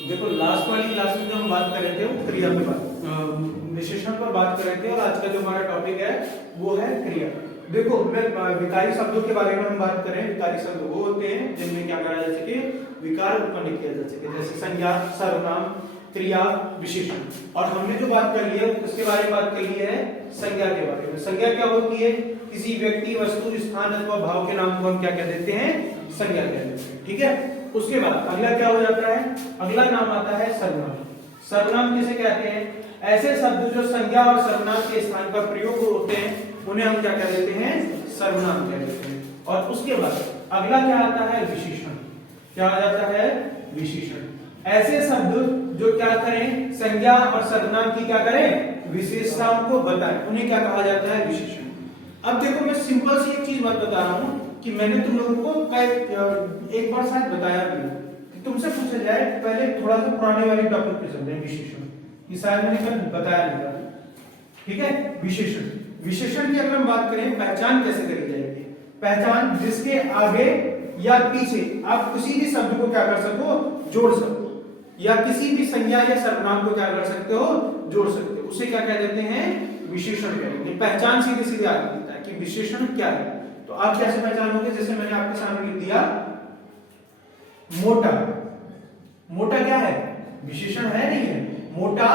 देखो लास्ट वाली क्लास में जो हम बात कर रहे थे वो क्रिया पे विशेषण पर बात कर रहे थे, और आज का जो हमारा टॉपिक है वो है क्रिया। देखो मैं विकारी शब्दों के बारे में हम बात करें। विकारी शब्द वो होते हैं जिनमें क्या करा जा सके, विकार उत्पन्न किया जा सके, जैसे संज्ञा, सर्वनाम, क्रिया, विशेषण। और हमने जो बात कर ली है उसके बारे में बात कर ली है संज्ञा के बारे में। संज्ञा क्या होती है? किसी व्यक्ति, वस्तु, स्थान अथवा भाव के नाम को हम क्या कह देते हैं? संज्ञा कह देते हैं। ठीक है। उसके बाद अगला क्या हो जाता है? अगला नाम आता है सर्वनाम। सर्वनाम किसे कहते हैं? ऐसे शब्द जो संज्ञा और सर्वनाम के स्थान पर प्रयोग होते हैं उन्हें हम क्या कह देते हैं? सर्वनाम कह देते हैं। और उसके बाद अगला क्या आता है? विशेषण। क्या आ जाता है? विशेषण। ऐसे शब्द जो क्या करें? संज्ञा और सर्वनाम की क्या करें? विशेषताओं को बताएं, उन्हें क्या कहा जाता है? विशेषण। अब देखो मैं सिंपल सी एक चीज बात बता रहा हूं कि मैंने तुम लोगों को एक बार शायद बताया भी कि तुमसे पूछा जाए पहले थोड़ा सा पुराने वाले टॉपिक पे चलते हैं, विशेषण। ये शायद मैंने कल बताया नहीं था। ठीक है। विशेषण। विशेषण की अगर हम बात करें, पहचान कैसे करी जाएगी? पहचान जिसके आगे या पीछे आप किसी भी शब्द को क्या कर सको? जोड़ सको, या किसी भी संज्ञा या सर्वनाम को क्या कर सकते हो? जोड़ सकते हो। उसे क्या कह देते हैं? विशेषण कहेंगे। पहचान सीधी सीधी आती है कि विशेषण क्या है। तो आप कैसे पहचानोगे? जैसे मैंने आपके सामने लिख दिया मोटा। मोटा क्या है? विशेषण है नहीं है? मोटा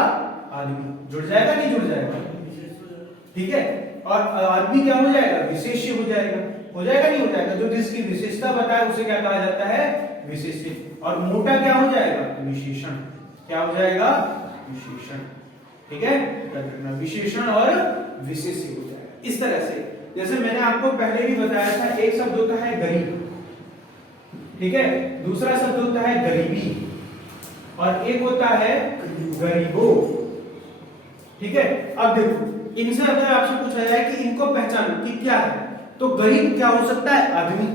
आदमी जुड़ जाएगा नहीं जुड़ जाएगा? ठीक है। और आदमी क्या हो जाएगा? विशेष्य हो जाएगा। हो जाएगा नहीं हो जाएगा? जो जिसकी विशेषता बताए उसे क्या कहा जाता है? विशेष्य। और मोटा क्या हो जाएगा? विशेषण। क्या हो जाएगा? विशेषण। ठीक है। विशेषण और विशेष्य हो जाएगा। इस तरह से जैसे मैंने आपको पहले भी बताया था, एक शब्द होता है गरीब, ठीक है, दूसरा शब्द होता है गरीबी, और एक होता है गरीबो। ठीक है। अब देखो इनसे अगर आपसे पूछा जाए कि इनको पहचानो कि क्या है, तो गरीब क्या हो सकता है? आदमी।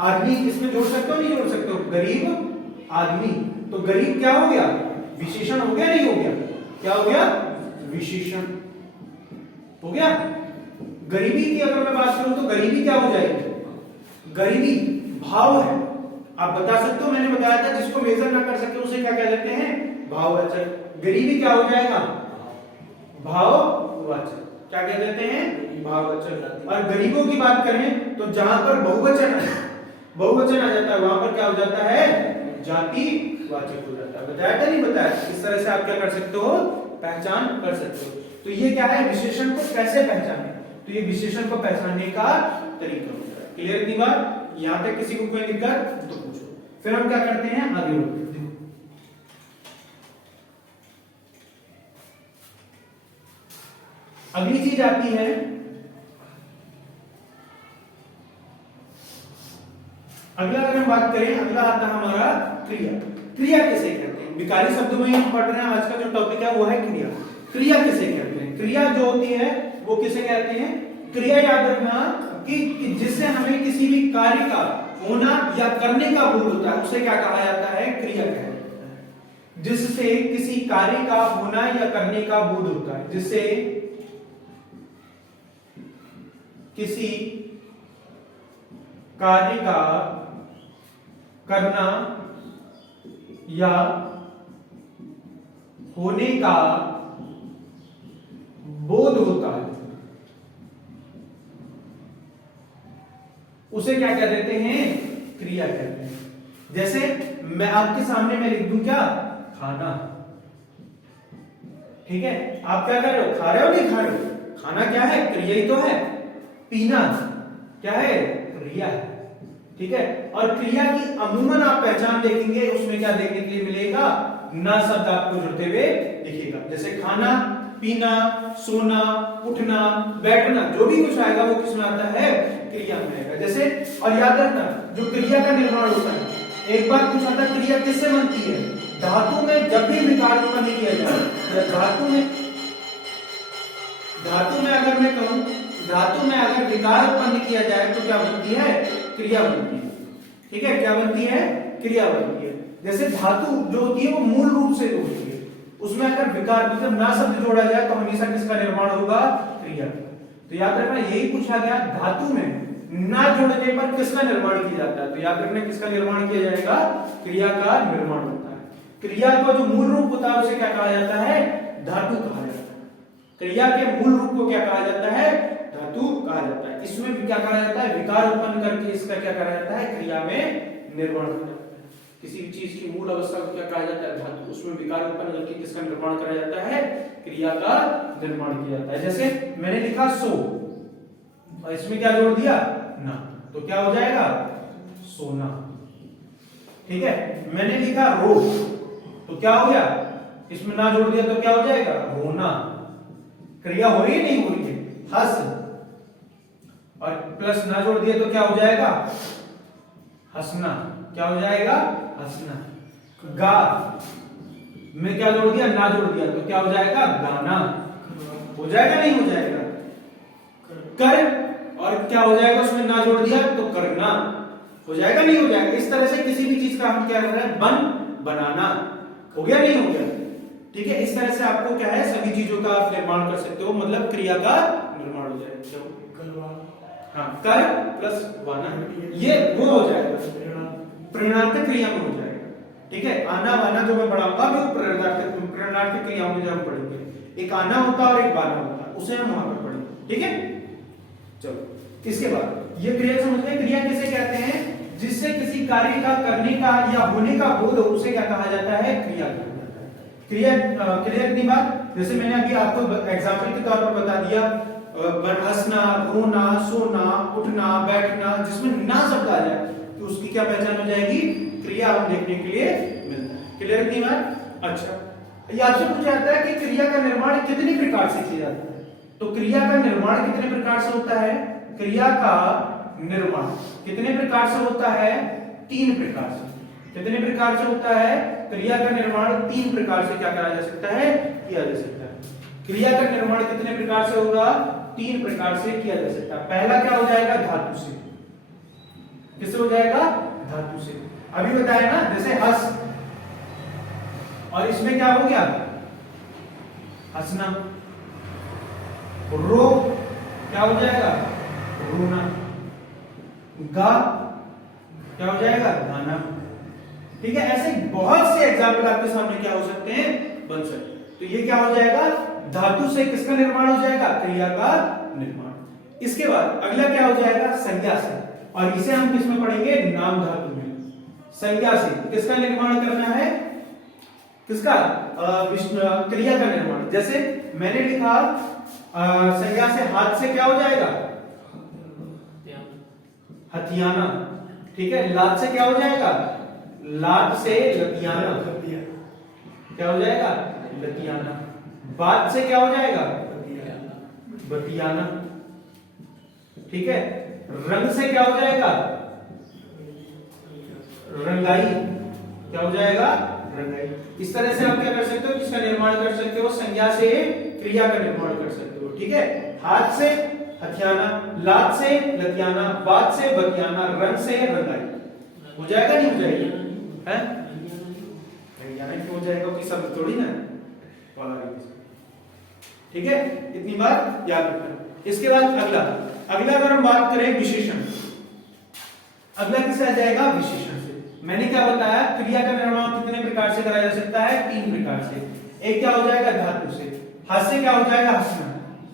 आदमी इसमें जोड़ सकते हो नहीं जोड़ सकते हो? गरीब आदमी। तो गरीब क्या हो गया? विशेषण हो गया नहीं हो गया? क्या हो गया? विशेषण हो गया। गरीबी की अगर मैं बात करूं तो गरीबी क्या हो जाएगी? गरीबी भाव है। आप बता सकते हो, मैंने बताया था जिसको मेजर ना कर सके उसे क्या कह देते हैं? भाववाचक। गरीबी क्या हो जाएगा? भाववाचक। क्या कह देते हैं? भाववाचक। और गरीबों की बात करें तो जहां पर बहुवचन आ जाता है वहां पर क्या हो जाता है? जातिवाचक हो जाता है। बताया था नहीं बताया? इस तरह से आप क्या कर सकते हो? पहचान कर सकते हो। तो ये क्या है? विशेषण को कैसे पहचाने? तो ये विशेषण को पहचानने का तरीका होता है। क्लियर थी बात? यहां तक किसी को कोई दिक्कत तो पूछो। फिर हम क्या करते हैं? आगे बढ़ते हैं। अगली चीज आती है अगला। अगर हम बात करें, अगला आता है हमारा क्रिया। क्रिया किसे कहते हैं? विकारी शब्दों में हम पढ़ रहे हैं, आज का जो टॉपिक है वो है क्रिया। क्रिया किसे कहते हैं? क्रिया जो होती है वो किसे कहते हैं? क्रिया याद रखना कि जिससे हमें किसी भी कार्य का होना या करने का बोध होता है उसे क्या कहा जाता है? क्रिया कहा जाता है। जिससे किसी कार्य का होना या करने का बोध होता है, जिससे किसी कार्य का करना या होने का बोध होता है उसे क्या कह देते हैं? क्रिया कहते हैं। जैसे मैं आपके सामने मैं लिख दूं क्या? खाना। ठीक है। आप क्या कर रहे हो? खा रहे हो नहीं खा रहे हो? खाना क्या है? क्रिया ही तो है। पीना क्या है? क्रिया है। ठीक है। और क्रिया की अमूमन आप पहचान देखेंगे, उसमें क्या देखने के लिए मिलेगा? ना शब्द आपको जुड़ते हुए दिखेगा। जैसे खाना, पीना, सोना, उठना, बैठना, जो भी कुछ आएगा वो किसमें आता है? क्रिया में आएगा। जैसे और याद रखना जो क्रिया का निर्माण होता है, एक बार पूछा था क्रिया किससे बनती है? धातु में जब भी विकार उत्पन्न किया जाए, धातु में अगर मैं कहूं, धातु में अगर विकार उत्पन्न किया जाए तो क्या बनती है? क्रिया बनती है। ठीक है। क्या बनती है? क्रिया बनती है। जैसे धातु जो होती है वो मूल रूप से होती है, उसमें अगर विकार मतलब ना शब्द जोड़ा जाए तो हमेशा किसका निर्माण होगा? क्रिया। तो याद रखना यही पूछा गया, धातु में ना जोड़ने पर किसका निर्माण किया जाता है? तो याद रखना किसका निर्माण किया जाएगा? क्रिया का निर्माण होता है। क्रिया का जो मूल रूप होता है उसे क्या कहा जाता है? धातु कहा जाता है। क्रिया के मूल रूप को क्या कहा जाता है? धातु कहा जाता है। इसमें भी क्या कहा जाता है? विकार उत्पन्न करके इसका क्या कहा जाता है? क्रिया में निर्माण करा जाता है। किसी भी चीज की मूल अवस्था को क्या कहा जाता है? धातु। उसमें विकार उत्पन्न करके किसका निर्माण करा जाता है? क्रिया का निर्माण किया जाता है। जैसे मैंने लिखा सो और इसमें क्या जोड़ दिया? ना, तो क्या हो जाएगा? सोना। ठीक है। मैंने लिखा रो, तो क्या हो गया? इसमें ना जोड़ दिया तो क्या हो जाएगा? रोना। क्रिया हो रही है नहीं हो रही है? हंस, और प्लस ना जोड़ दिया तो क्या हो जाएगा? हंसना। क्या हो जाएगा? हंसना। गा में क्या जोड़ दिया? ना जोड़ दिया तो क्या हो जाएगा? गाना। हो जाएगा नहीं हो जाएगा? कर, और क्या हो जाएगा? उसमें ना जोड़ दिया तो करना। हो जाएगा नहीं हो जाएगा? इस तरह से किसी भी चीज का हम क्या कर रहे हैं? बनाना। हो गया नहीं हो गया? ठीक है। इस तरह से आपको क्या है? सभी चीजों का आप निर्माण कर सकते हो, मतलब क्रिया का निर्माण हो जाएगा। हाँ, कर प्लस वाना, ये वो हो जाएगा, प्रेरणार्थक क्रिया में हो जाएगा। ठीक है। आना वाना जो मैं पढ़ाऊंगा वो प्रेरणार्थक क्रियाओं में जब हम पढ़ेंगे, एक आना होता है और एक वाना होता है, उसे हम वहां पर पढ़ेंगे। ठीक है। चलो, इसके बाद ये क्रिया समझते हैं। क्रिया किसे कहते हैं? जिससे किसी कार्य का करने का या होने का बोध हो, उसे क्या कहा जाता है? क्रिया कहा जाता है। क्रिया क्लियर की बात? जैसे मैंने अभी आपको एग्जांपल के तौर पर बता दिया, हंसना, रोना, सोना, उठना, बैठना, जिसमें ना शब्द आ जाए तो उसकी क्या पहचान हो जाएगी? क्रिया हम देखने के लिए मिलता है। क्लियर की बात? अच्छा, ये आपसे पूछा जाता है कि क्रिया का निर्माण कितने प्रकार से किया जाता है? तो क्रिया का निर्माण कितने प्रकार से होता है? क्रिया का निर्माण कितने प्रकार से होता है? 3 प्रकार से। कितने प्रकार से होता है? क्रिया का निर्माण 3 प्रकार से क्या करा जा सकता है? किया जा सकता है। क्रिया का निर्माण कितने प्रकार से होगा? 3 प्रकार से किया जा सकता है। पहला क्या हो जाएगा? धातु से। किससे हो जाएगा? धातु से। अभी बताया ना, जैसे हंस, और इसमें क्या हो गया? हंसना। रो, क्या हो जाएगा? रोना। गा, क्या हो जाएगा? गाना। ठीक है। ऐसे बहुत से एग्जाम्पल आपके सामने क्या हो सकते हैं? बन सकते हैं। तो ये क्या हो जाएगा? धातु से किसका निर्माण हो जाएगा? क्रिया का निर्माण। इसके बाद अगला क्या हो जाएगा? संज्ञा से, और इसे हम किसमें पढ़ेंगे? नाम धातु में। संज्ञा से किसका निर्माण करना है? किसका? क्रिया का निर्माण। जैसे मैंने लिखा संज्ञा से हाथ से क्या हो जाएगा? हथियाना। ठीक है। लात से क्या हो जाएगा? लात से लतियाना। क्या हो जाएगा? लतियाना। बात से क्या हो जाएगा? बतियाना। ठीक है। रंग से क्या हो जाएगा? रंगाई। क्या हो जाएगा? रंगाई। इस तरह से आप क्या कर सकते हो? किसका निर्माण कर सकते हो? संज्ञा से क्रिया का निर्माण कर सकते हो। ठीक है। हाथ से हथियाना, लात से लतियाना, बात से बतियाना, रंग से रंगाई। हो जाएगा नहीं हो जाएगा? है क्यों हो जाएगा? कि सब थोड़ी ना। ठीक है। इतनी बात याद रखना। इसके बाद अगला अगर हम बात करें विशेषण, अगला किससे आ जाएगा? विशेषण से। मैंने क्या बताया? क्रिया का निर्माण कितने प्रकार से करा जा सकता है? 3 प्रकार से। एक क्या हो जाएगा? धातु से। हाथ से क्या हो जाएगा? हंसना।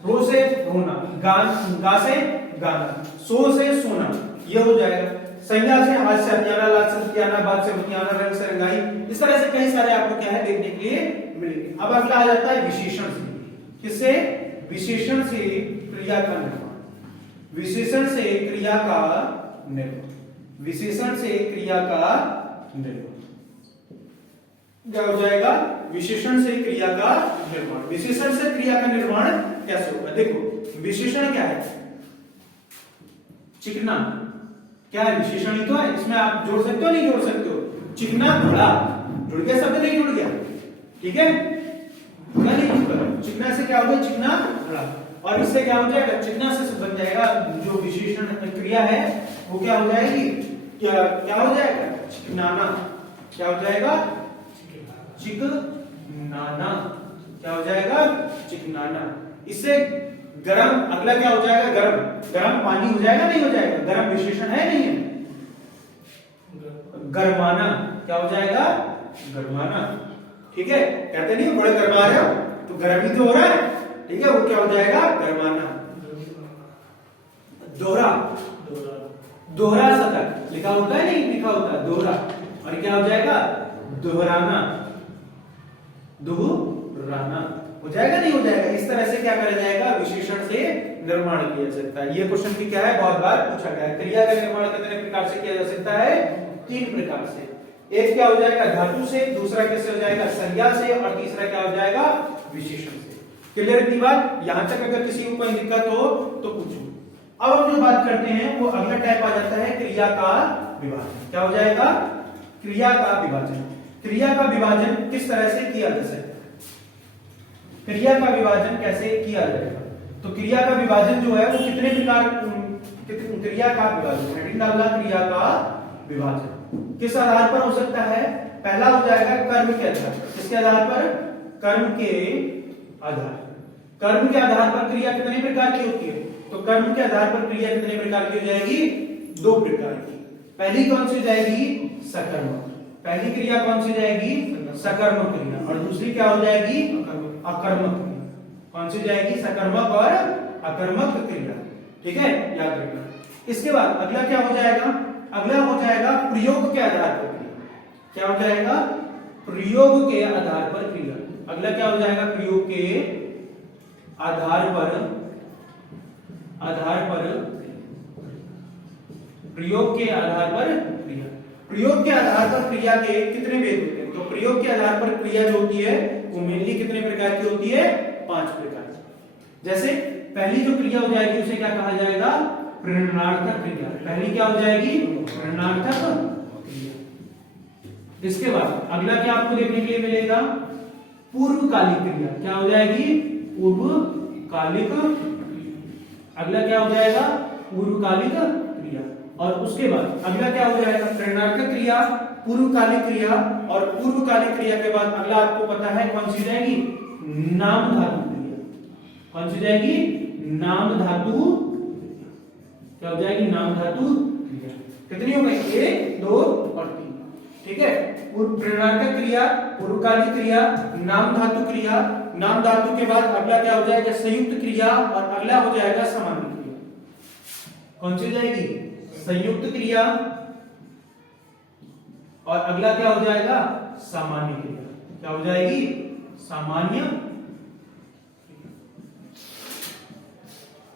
रो से रोना। गा से गाना। सो से सोना। यह हो जाएगा। संज्ञा से हाथ से हथियाना, लात से हथियाना, बात से बतियाना, रंग से रंगाई। इस तरह से कई सारे आपको क्या है देखने के लिए मिलेंगे। अब अगला आ जाता है विशेषण से। किससे? विशेषण से क्रिया का निर्माण। विशेषण से क्रिया का निर्माण। विशेषण से क्रिया का निर्माण क्या हो जाएगा? विशेषण से क्रिया का निर्माण। विशेषण से क्रिया का निर्माण कैसे होगा? देखो, विशेषण क्या है? चिकना। क्या है? विशेषण ही तो है। इसमें आप जोड़ सकते हो नहीं जोड़ सकते हो? चिकना घड़ा। जुड़ गया शब्द? नहीं जुड़ गया? ठीक है। चिकना से क्या हो गया? चिकना घड़ा। और इससे क्या हो जाएगा? चिकना से बन जाएगा जो विशेषण क्रिया है वो क्या हो जाएगी? क्या हो जाएगा? चिकनाना। क्या हो जाएगा? चिकनाना। क्या हो जाएगा? चिकनाना। इससे गरम, अगला क्या हो जाएगा? गरम। गरम पानी हो जाएगा नहीं हो जाएगा? गरम विशेषण है नहीं है? गरमाना। क्या हो जाएगा? गरमाना। ठीक है, कहते नहीं बड़े गरमा रहे हो तो गर्म ही तो हो रहा है। ठीक है, वो क्या हो जाएगा? गरमाना। दोहरा, दोहरा सतत लिखा होता है, नहीं लिखा होता दोहरा, और क्या हो जाएगा? दोहराना, दोहराना हो जाएगा, नहीं हो जाएगा? इस तरह से क्या करा जाएगा? विशेषण से निर्माण किया जा सकता है। ये क्वेश्चन भी क्या है, बहुत बार पूछा गया है। क्रिया का निर्माण कितने प्रकार से किया जा सकता है? 3 प्रकार से। एक क्या हो जाएगा? धातु से, दूसरा कैसे हो जाएगा? संज्ञा से, और तीसरा क्या हो जाएगा? विशेषण से। क्लियर की बात? यहां तक अगर किसी को कोई दिक्कत हो तो पूछो। अब हम जो बात करते हैं वो अगला टाइप आ जाता है क्रिया का विभाजन। क्या हो जाएगा? क्रिया का विभाजन। क्रिया का विभाजन किस तरह से किया जा सकता है? क्रिया का विभाजन कैसे किया जाएगा? तो क्रिया का विभाजन जो है वो कितने प्रकार, क्रिया का विभाजन हेडिंग डालना, क्रिया का विभाजन किस आधार पर हो सकता है? पहला हो जाएगा कर्म के आधार पर। किसके आधार पर? कर्म के आधार। कर्म के आधार पर क्रिया कितने प्रकार की होती है? तो कर्म के आधार पर क्रिया कितने प्रकार की हो जाएगी? 2 प्रकार की। पहली कौन सी जाएगी? सकर्मक। पहली क्रिया कौन सी जाएगी? सकर्मक क्रिया। और दूसरी क्या हो जाएगी? अकर्मक क्रिया। कौन सी जाएगी? सकर्मक और अकर्मक क्रिया। ठीक है, याद रखना। इसके बाद अगला क्या हो जाएगा? अगला हो जाएगा प्रयोग के आधार पर क्रिया। क्या हो जाएगा? प्रयोग के आधार पर क्रिया। अगला क्या हो जाएगा? प्रयोग के आधार पर, प्रयोग के आधार पर क्रिया। प्रयोग के आधार पर क्रिया के कितने भेद होते हैं? तो प्रयोग के आधार पर क्रिया जो होती है वो मेनली कितने प्रकार की होती है? 5 प्रकार की। जैसे पहली जो क्रिया हो जाएगी उसे क्या कहा जाएगा? प्रेरणार्थक क्रिया। पहली क्या हो जाएगी? प्रेरणार्थक क्रिया। इसके बाद अगला क्या आपको देखने के लिए मिलेगा? पूर्वकालिक क्रिया। क्या हो जाएगी? पूर्वकालिक। अगला क्या हो जाएगा? पूर्वकालिक क्रिया। और उसके बाद अगला क्या हो जाएगा? प्रेरणार्थक क्रिया, पूर्वकालिक क्रिया, और पूर्वकालिक क्रिया के बाद अगला आपको पता है कौन सी जाएगी? नाम धातु क्रिया। कौन सी जाएगी? नाम धातु। क्या हो जाएगी? नाम धातु क्रिया। कितनी हो गई? 1, 2 और 3। ठीक है, प्रेरणार्थक क्रिया, पूर्वकालिक क्रिया, नाम धातु क्रिया। नाम धातु के बाद अगला क्या हो जाएगा? संयुक्त क्रिया, और अगला हो जाएगा सामान्य क्रिया। कौन सी जाएगी? संयुक्त क्रिया, और अगला क्या हो जाएगा? सामान्य क्रिया। क्या हो जाएगी? सामान्य।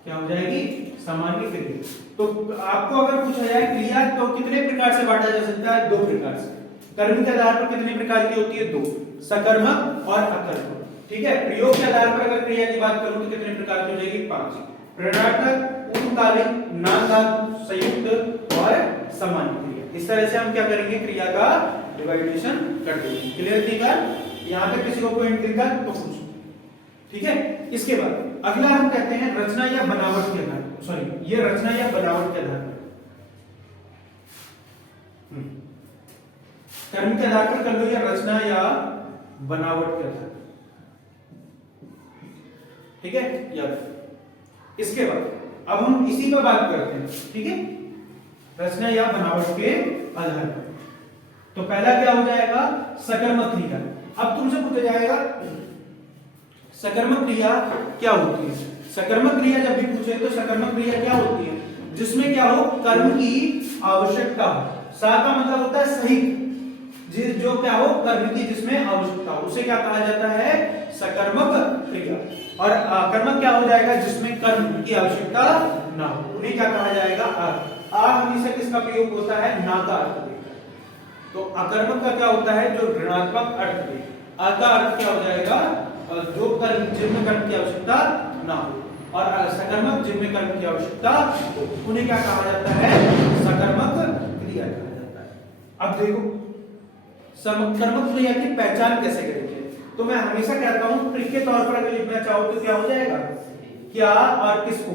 क्या हो जाएगी? सामान्य क्रिया। तो आपको अगर पूछा जाए क्रिया तो कितने प्रकार से बांटा जा सकता है? 2 प्रकार से। कर्म के आधार पर कितने प्रकार की होती है? 2, सकर्मक और अकर्मक। ठीक है, प्रयोग के आधार पर अगर क्रिया की बात करूं तो कितने प्रकार की हो जाएगी? 5। प्रेरणार्थक, पूर्वकालिक, नाम धातु, संयुक्त और सामान्य क्रिया। इस तरह से हम क्या करेंगे? क्रिया का डिवाइडेशन कर देंगे। क्लियर थी बात? यहां तक किसी को कोई दिक्कत तो पूछो। ठीक है, इसके बाद अगला हम कहते हैं रचना या बनावट के आधार पर। सॉरी, ये रचना या बनावट के आधार पर, कर्म के आधार पर कर लो या रचना या बनावट के आधार पर। ठीक है, याद। इसके बाद अब हम इसी पर बात करते हैं। ठीक है, रचना या बनावट के आधार पर। तो पहला क्या हो जाएगा? सकर्मक क्रिया। अब तुमसे पूछा जाएगा सकर्मक क्रिया क्या होती है? सकर्मक क्रिया जब भी पूछे तो सकर्मक क्रिया क्या होती है? जिसमें क्या हो? कर्म की आवश्यकता हो। सा का मतलब होता है सहित, जो क्या हो? कर्म की जिसमें आवश्यकता हो उसे क्या कहा जाता है? सकर्मक क्रिया। और अकर्मक क्या हो जाएगा? जिसमें कर्म की आवश्यकता ना हो, उन्हें क्या कहा जाएगा? आ हमेशा किसका प्रयोग होता है? ना का अर्थ देता है। तो अकर्मक का क्या होता है? जो ऋणात्मक अर्थ दे। आ का अर्थ क्या हो जाएगा? जो कर्म जिनमें कर्म की आवश्यकता ना हो, और सकर्मक जिनमें कर्म की आवश्यकता हो, उन्हें क्या कहा जाता है? सकर्मक क्रिया कहा जाता है। अब देखो सकर्मक क्रिया की पहचान कैसे करेंगे? तो मैं हमेशा कहता हूं ट्रिक के तौर पर अगर लिखना चाहो तो क्या हो जाएगा? क्या और किसको,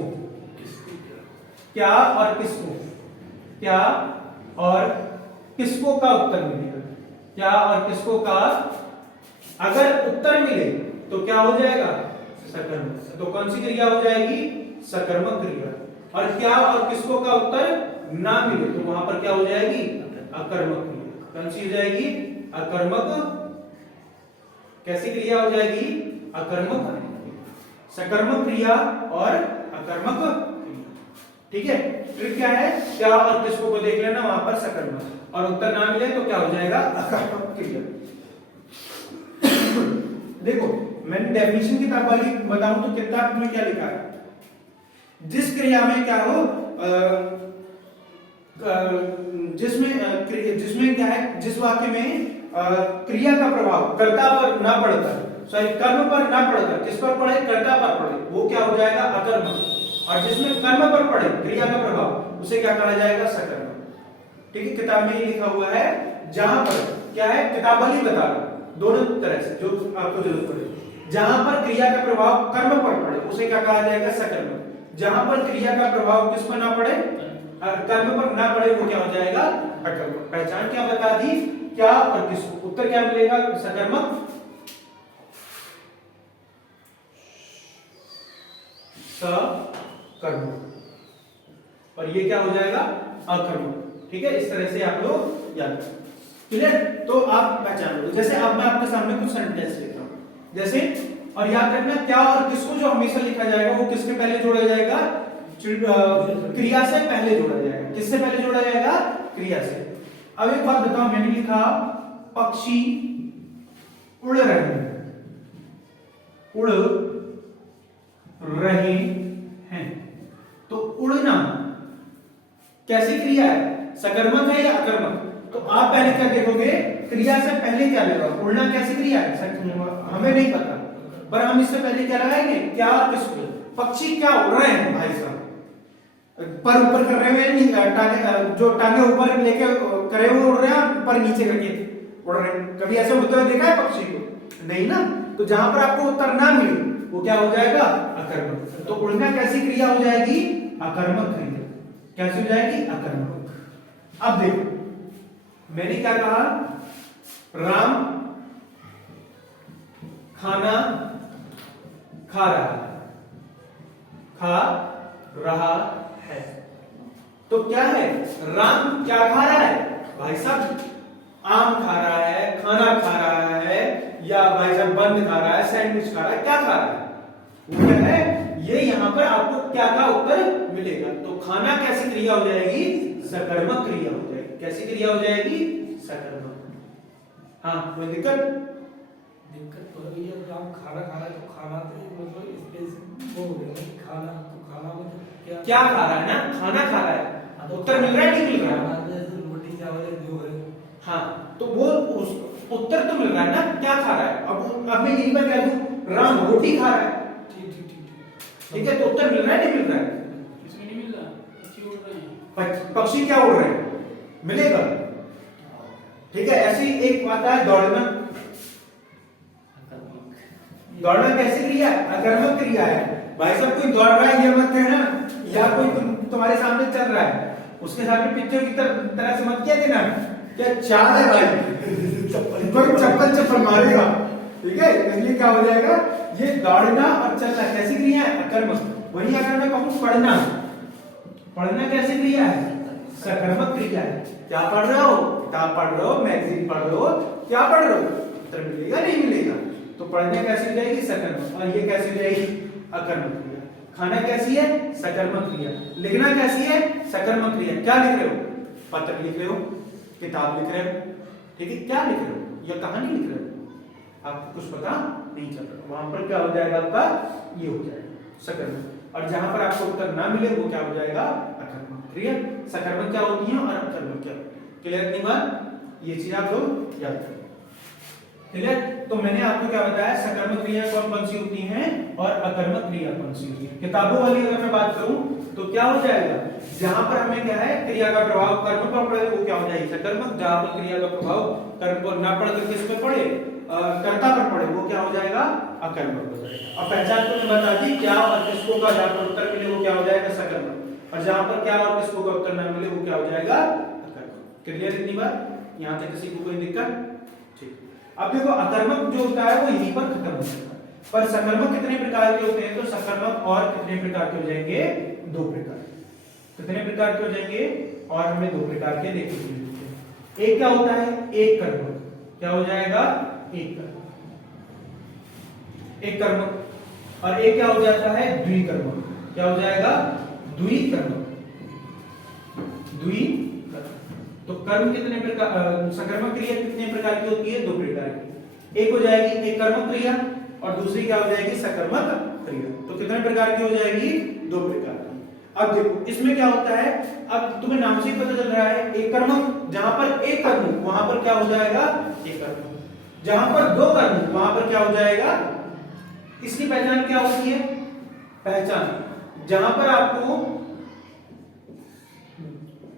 क्या और किसको, क्या और किसको का उत्तर मिलेगा। क्या और किसको का अगर उत्तर मिले तो क्या हो जाएगा? सकर्मक। तो कौन सी क्रिया हो जाएगी? सकर्मक क्रिया। और क्या और किसको का उत्तर ना मिले तो वहां पर क्या हो जाएगी? अकर्मक क्रिया। कौन सी हो जाएगी? अकर्मक कैसी क्रिया हो जाएगी? अकर्मक, सकर्मक क्रिया और अकर्मक क्रिया। ठीक है, ट्रिक क्या है? क्या और किसको को देख लेना, वहां पर सकर्मक, और उत्तर ना मिले तो क्या हो जाएगा? अकर्मक क्रिया। देखो मैंने डेफिनेशन किताब वाली बताऊं तो किताब में क्या लिखा है? जिस क्रिया में क्या हो, जिसमें क्या है, जिस वाक्य में क्रिया का प्रभाव कर्ता पर ना पड़कर, सॉरी कर्म पर ना पड़कर, किस पर पड़े? कर्ता पर पड़े, वो क्या हो जाएगा? अकर्मक। और जिसमें कर्म पर पड़े क्रिया का प्रभाव, उसे क्या कहा जाएगा? सकर्मक। ठीक है, किताब में ये लिखा हुआ है। जहां पर क्या है, किताब वाली बता रहा हूं, दोनों तरह से जो आपको जरूरत पड़े। जहां पर क्रिया का प्रभाव कर्म पर पड़े उसे क्या कहा जाएगा? सकर्मक। जहां पर क्रिया का प्रभाव किस पर ना पड़े? कर्म पर ना पड़े, वो क्या हो जाएगा? अकर्मक। पहचान क्या बता दी? क्या और किसको? उत्तर क्या मिलेगा? सकर्मक, सकर्मक, और ये क्या हो जाएगा? अकर्मक। ठीक है, इस तरह से आप लोग याद करें। क्लियर? तो आप पहचान लो। जैसे अब मैं आपके सामने कुछ सेंटेंस लिख रहा हूं, जैसे, और याद रखना क्या और किसको जो हमेशा लिखा जाएगा वो किसके पहले जोड़ा जाएगा? क्रिया से पहले जोड़ा जाएगा। किससे पहले जोड़ा जाएगा? क्रिया से। अब एक बात बताओ, मैंने लिखा पक्षी उड़ रहे हैं, उड़ रहे हैं, तो उड़ना कैसी क्रिया है? सकर्मक है या अकर्मक? तो आप पहले क्या देखोगे? क्रिया से पहले क्या लगा? उड़ना कैसी क्रिया है? हमें नहीं पता, पर हम इससे पहले क्या लगाएंगे? क्या और किसको? पक्षी क्या उड़ रहे हैं भाई साहब, पर ऊपर कर रहे हुए नहीं, टांगे जो टांगे ऊपर लेके करे हुए उड़ रहे हैं, पर नीचे करके उड़ रहे हैं। कभी ऐसे उड़ते हुए देखा है पक्षी को? नहीं ना। तो जहां पर आपको उत्तर ना मिले वो क्या हो जाएगा? अकर्मक। तो उड़ना कैसी क्रिया हो जाएगी? अकर्मक क्रिया। कैसी हो जाएगी? अकर्मक। अब देखो मैंने क्या कहा? राम खाना खा रहा है, खा रहा है, तो क्या है? राम क्या खा रहा है भाई साहब? आम खा रहा है, खाना खा रहा है, या भाई साहब बंद खा रहा है, सैंडविच खा रहा है, क्या खा रहा है? वो है ये। यहां पर आपको क्या का उत्तर मिलेगा? तो खाना कैसी क्रिया हो जाएगी? सकर्मक क्रिया हो जाएगी। कैसी क्रिया हो जाएगी? सकर्मक। हाँ, कोई दिक्कत? दिक्कत तो है ये, राम खाना खा रहा है तो खाना तो मतलब स्पेस वो हो गया कि खाना, तो खाना मतलब क्या खा रहा है ना? खाना खा रहा है। उत्तर मिल रहा है नहीं मिल रहा है? रोटी चावल जो है। हाँ, तो वो उत्तर तो मिल रहा है ना, क्या खा रहा है? अब मैं यही बात कह दूं, राम रोटी खा रहा है। ठीक है, तो उत्तर मिल रहा है नहीं मिल रहा है? इसमें नहीं मिल रहा, पक्षी उड़ रहे हैं। पक्षी क्या उड़ रहे हैं? मिलेगा। ठीक है, ऐसी एक बात है दौड़ना। दौड़ना कैसी क्रिया है? अकर्मक क्रिया है। भाई साहब कोई दौड़ रहा है ये मत कहना, या कोई तुम्हारे सामने चल रहा है उसके सामने पिक्चर की तरह से मत किया देना क्या चाल है भाई, कोई चप्पल मारेगा। ठीक है, इसलिए क्या हो जाएगा? ये दौड़ना और चलना कैसी क्रिया है? अकर्मक। वही अगर मैं कहूं पढ़ना, पढ़ना कैसी क्रिया है? सकर्मक क्रिया है। क्या पढ़ रहे हो? किताब पढ़ रहे हो, मैगजीन पढ़ रहे हो, क्या पढ़ रहे हो? उत्तर मिलेगा नहीं मिलेगा? तो पढ़ने कैसी हो जाएगी? सकर्मक। और ये कैसी हो जाएगी? अकर्मक क्रिया। खाना कैसी है? सकर्मक क्रिया। लिखना कैसी है? सकर्मक क्रिया। क्या लिख रहे हो? पत्र लिख रहे हो, किताब लिख रहे हो, ठीक है, क्या लिख रहे हो? या कहानी लिख रहे हो, आपको कुछ पता नहीं चल रहा, वहां पर क्या हो जाएगा? आपका ये हो जाएगा सकर्मक। और जहां पर आपको उत्तर ना मिले वो क्या हो जाएगा? अकर्मक। क्लियर? सकर्मक क्या होती है और अकर्मक क्या होती है? क्लियर नहीं बात? ये चीज आप लोग याद रखें। क्लियर? तो मैंने आपको क्या बताया? सकर्मक क्रिया कौन कौन सी होती हैं और अकर्मक क्रिया कौन सी होती है। किताबों वाली अगर मैं बात करूं तो क्या हो जाएगा? जहां पर हमें क्या है? क्रिया का प्रभाव कर्म पर पड़े वो क्या हो जाएगी? सकर्मक। जहां पर क्रिया का प्रभाव कर्म पर ना पड़कर किस पे पड़े? कर्ता पर पड़े, वो क्या हो जाएगा? अकर्मक हो जाएगा। अब पहचान तो मैं बता दी, क्या और किसको का जहां पर उत्तर मिले वो क्या हो जाएगा? सकर्मक। और जहां पर क्या और किसको का उत्तर ना मिले वो क्या हो जाएगा? अकर्मक। क्लियर इतनी बात? यहां तक किसी को कोई दिक्कत? ठीक। अब देखो अकर्मक जो होता है वो यहीं पर खत्म हो जाता है, पर सकर्मक कितने प्रकार के होते हैं? तो सकर्मक और कितने प्रकार के हो जाएंगे? 2 प्रकार। कितने प्रकार के हो जाएंगे? और हमें 2 प्रकार के देखने को मिलते हैं। एक क्या होता है? एक कर्मक, क्या हो जाएगा? एक कर्मक। एक कर्मक। और एक क्या हो जाता है? द्विकर्मक। क्या हो जाएगा? द्विकर्मक। द्विकर्मक। तो कर्म कितने प्रकार, सकर्मक क्रिया कितने प्रकार की होती है? दो प्रकार की। एक हो जाएगी एक कर्मक क्रिया और दूसरी क्या हो जाएगी? सकर्मक क्रिया। तो कितने प्रकार की हो जाएगी? दो प्रकार की। अब देखो इसमें क्या होता है, अब तुम्हें नाम से ही पता चल रहा है, एक कर्मक जहां पर एक कर्म वहां पर क्या हो जाएगा? एक कर्म। जहां पर दो कर्म वहां पर क्या हो जाएगा? इसकी पहचान क्या होती है? पहचान जहां पर आपको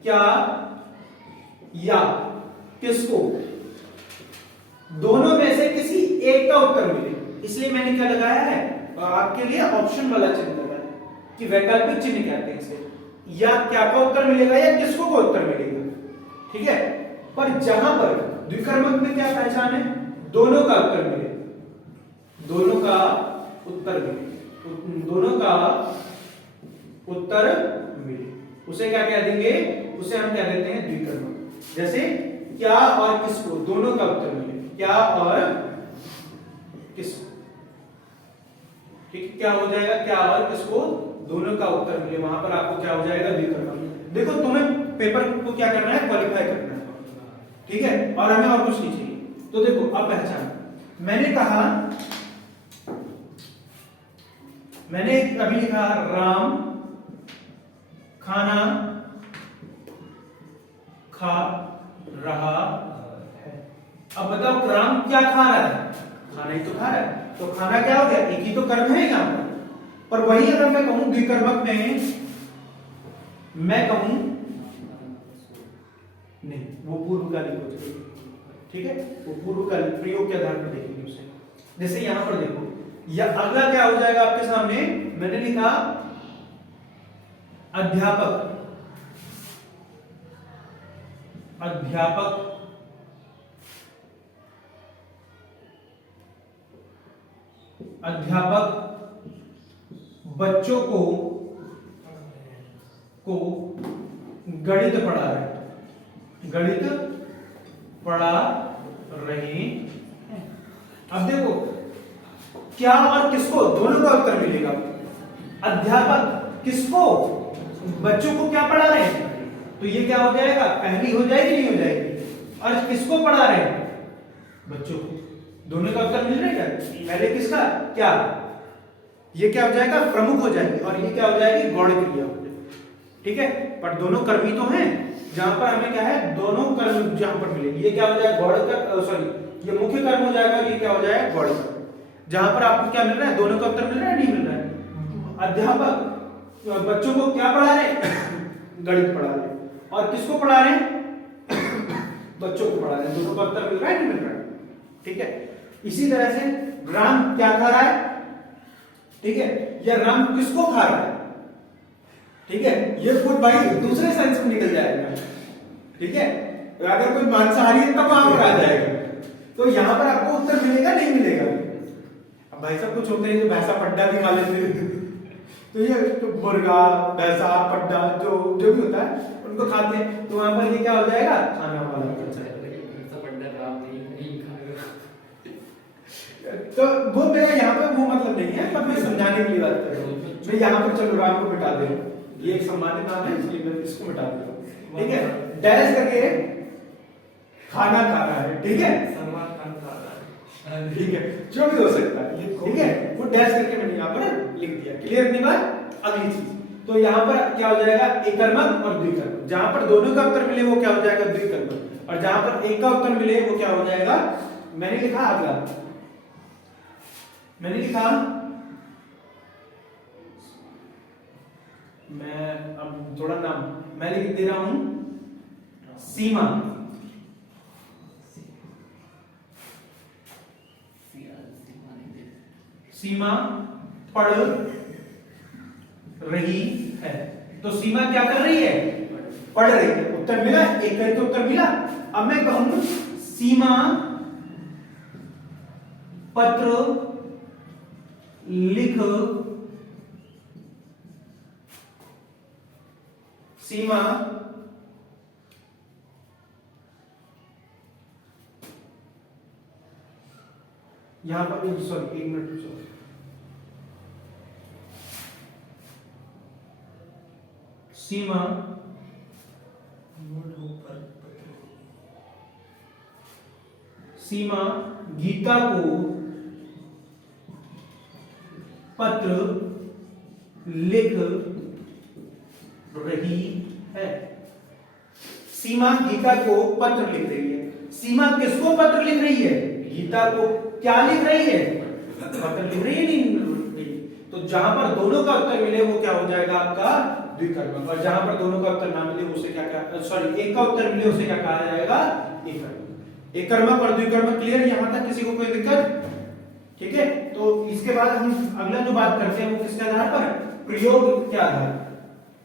क्या या किसको दोनों में से किसी एक का उत्तर मिले, इसलिए मैंने क्या लगाया है आपके लिए ऑप्शन वाला चिन्ह लगाया कि वैकल्पिक चिन्ह कहते हैं इसे। या क्या का उत्तर मिलेगा या किसको का उत्तर मिलेगा, ठीक है। पर जहां पर द्विकर्मक में क्या पहचान है? दोनों का उत्तर मिले, दोनों का उत्तर मिले, दोनों का उत्तर मिले, उसे क्या कह देंगे? उसे हम कह देते हैं द्विकर्मक। जैसे क्या और किसको दोनों का उत्तर मिले, क्या और किसको, ठीक, क्या हो जाएगा? क्या और किसको दोनों का उत्तर मिले, वहां पर आपको क्या हो जाएगा? द्विकर्मक। देखो तुम्हें पेपर को क्या करना है? क्वालिफाई करना है, ठीक है, और हमें और कुछ नहीं चाहिए। तो देखो अब पहचान, मैंने कहा, मैंने अभी लिखा राम खाना खा रहा है। अब बताओ राम क्या खा रहा है? खाना ही तो खा रहा है। तो खाना क्या हो गया? एक ही तो कर्म है यहां पर वही अगर मैं कहूं द्विकर्मक में, मैं कहूं नहीं, वो पूर्वकालिक हो जाएगी, ठीक है, वो पूर्वकालिक प्रयोग के आधार पर देखेंगे उसे। जैसे यहां पर देखो, या अगला क्या हो जाएगा आपके सामने? मैंने लिखा अध्यापक, अध्यापक अध्यापक बच्चों को गणित पढ़ा रहे हैं, गणित पढ़ा रहे हैं। अब देखो क्या और किसको दोनों का उत्तर मिलेगा? अध्यापक किसको? बच्चों को क्या पढ़ा रहे हैं, तो ये क्या हो जाएगा? पहली हो जाएगी नहीं हो जाएगी? और किसको पढ़ा रहे हैं? बच्चों को। दोनों का उत्तर मिल रहा है? पहले किसका? क्या, ये क्या हो जाएगा? प्रमुख हो जाएगी, और ये क्या हो जाएगी? गौण क्रिया हो जाएगी, ठीक है। पर दोनों कर्मी तो हैं, जहां पर हमें क्या है? दोनों कर्म जहां पर मिलेंगे, ये क्या हो जाएगा? गौण कर, सॉरी, ये मुख्य कर्म हो जाएगा, ये क्या हो जाएगा? गौण कर्म। जहां पर आपको क्या मिल रहा है? दोनों का उत्तर मिल रहा है, नहीं मिल रहा है? अध्यापक बच्चों को क्या पढ़ा रहे हैं? गणित पढ़ा रहे हैं। और किसको पढ़ा रहे हैं? बच्चों को पढ़ा रहे हैं। दोनों का उत्तर मिल रहा है, नहीं मिल रहा है, ठीक है। इसी तरह से राम क्या खा रहा है, ठीक है, या राम किसको खा रहा है, ठीक है, ये खुद भाई दूसरे सेंस में निकल जाएगा, ठीक है। अगर कोई मांसाहारी है तब वहां पर आ जाएगा, तो यहां पर आपको उत्तर मिलेगा, नहीं मिलेगा? अब भाई साहब कुछ होते हैं जो भैंसा पड्डा भी खा लेते हैं, तो ये तो मुर्गा भैंसा पड्डा जो जो भी होता है उनको खाते हैं, तो वहां पर ये क्या हो जाएगा? खाना वाला हो जाएगा। तो वो मेरा यहाँ पे वो मतलब नहीं है, पर मैं समझाने के लिए बात कर रहा हूँ। मैं यहाँ पर चलो राम को मिटा दे रहा हूँ, ये एक सम्मानित नाम है इसलिए मैं इसको मिटा दे रहा हूँ, ठीक है। डैश करके खाना खा रहा है, ठीक है, सलमान खान खा रहा है, ठीक है, जो भी हो सकता है, ठीक है, वो डैश करके मैंने यहाँ पर लिख दिया। क्लियर नहीं बात? अगली चीज, तो यहाँ पर क्या हो जाएगा? एक कर्मक और द्विकर्मक। जहां पर दोनों का उत्तर मिले वो क्या हो जाएगा? द्विकर्मक। और जहां पर एक का उत्तर मिले वो क्या हो जाएगा? मैंने लिखा अगला, मैंने लिखा, मैं अब थोड़ा नाम मैं लिख दे रहा हूं, सीमा, सीमा पढ़ रही है। तो सीमा क्या कर रही है? पढ़ रही है। उत्तर मिला, एक करके उत्तर मिला। अब मैं कहूं सीमा पत्र लिख, सीमा यहाँ पर सॉरी 1 मिनट रुको। सीमा सीमा गीता को पत्र लिख रही है। सीमा गीता को पत्र लिख रही है। सीमा किसको पत्र लिख रही है? गीता को। क्या लिख रही है? पत्र लिख रही है, नहीं लिख रही। तो जहां पर दोनों का उत्तर मिले वो क्या हो जाएगा आपका द्विकर्मक, और जहां पर दोनों का उत्तर ना मिले उसे क्या सॉरी एक का उत्तर मिले उसे क्या कहा जाएगा? एककर्मक। एककर्मक और द्विकर्मक क्लियर? यहां तक किसी को कोई दिक्कत? ठीक है, तो इसके बाद हम अगला जो बात करते हैं वो किसके आधार पर? प्रयोग के आधार पर।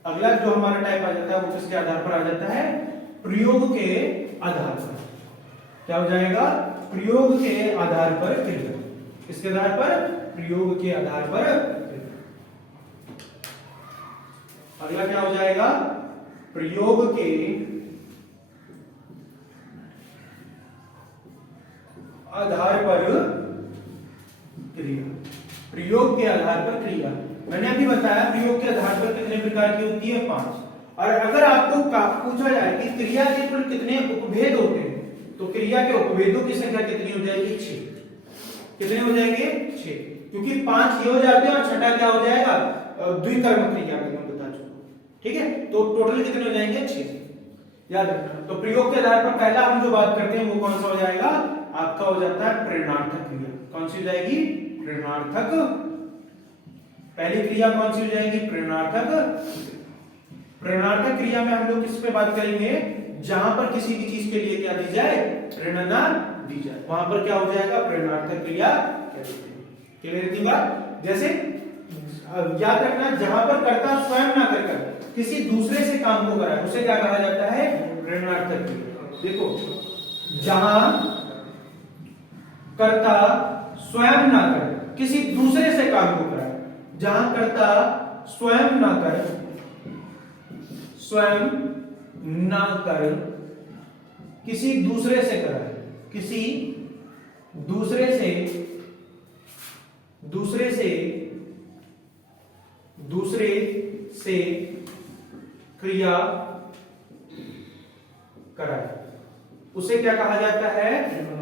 अगला जो हमारा टाइप आ जाता है वो किसके आधार पर आ जाता है? प्रयोग के आधार पर। क्या हो जाएगा? प्रयोग के आधार पर क्रिया। किसके आधार पर? प्रयोग के आधार पर क्रिया। अगला क्या हो जाएगा? प्रयोग के आधार पर क्रिया। प्रयोग के आधार पर क्रिया। मैंने अभी बताया प्रयोग के आधार पर कितने प्रकार की होती है? 5। और अगर आपको पूछा जाए कि क्रिया के कुल कितने उपभेद होते हैं, तो क्रिया के उपभेदों की संख्या कितनी हो जाएगी? 6। कितने हो जाएंगे? 6, क्योंकि 5 ये हो जाते हैं और छठा क्या हो जाएगा? द्विकर्म क्रिया में मैं बता चुका। ठीक है, तो टोटल कितने हो जाएंगे? 6। याद रखना। तो प्रयोग के आधार पर पहला हम जो बात करते हैं वो कौन सा हो जाएगा? आपका हो जाता है प्रेरणार्थक क्रिया। कौन सी हो जाएगी? प्रेरणार्थक। पहली क्रिया कौन सी हो जाएगी? प्रेरणार्थक। प्रेरणार्थक क्रिया में हम लोग किस पे बात करेंगे? जहां पर किसी भी चीज के लिए क्या दी जाए? प्रेरणा दी जाए, वहां पर क्या हो जाएगा? प्रेरणार्थक क्रिया कहते हैं। क्लियर थी बात? जैसे याद रखना, जहां पर कर्ता स्वयं ना कर किसी दूसरे से काम को कराए उसे क्या कहा जाता है? प्रेरणार्थक क्रिया। देखो, जहां कर्ता स्वयं ना कर किसी दूसरे से काम को कराए, जहां कर्ता स्वयं ना कर किसी दूसरे से कराए, किसी दूसरे से क्रिया कराए, उसे क्या कहा जाता है?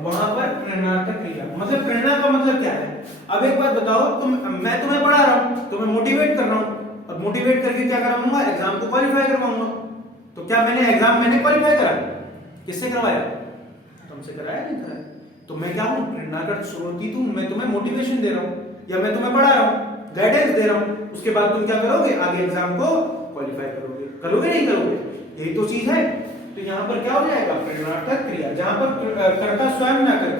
वहां पर प्रेरणार्थक क्रिया। मतलब प्रेरणा का मतलब क्या है? अब एक बात बताओ, मैं तुम्हें पढ़ा रहा हूं, तुम्हें मोटिवेट कर रहा हूं। अब मोटिवेट करके क्या कराऊंगा? एग्जाम को क्वालिफाई करवाऊंगा। तो क्या मैंने क्वालिफाई कराया? किससे करवाया? तुमसे कराया? नहीं कराया। तो मैं क्या हूं? प्रेरणा का स्रोत हूं। मैं तुम्हें मोटिवेशन दे रहा हूं या मैं तुम्हें पढ़ा रहा हूं, गाइडेंस दे रहा हूं। उसके बाद तुम क्या करोगे? आगे एग्जाम को क्वालिफाई करोगे नहीं करोगे? यही तो चीज है। तो यहां पर क्या हो जाएगा? प्रेरणार्थक क्रिया। जहां पर कर्ता स्वयं ना कर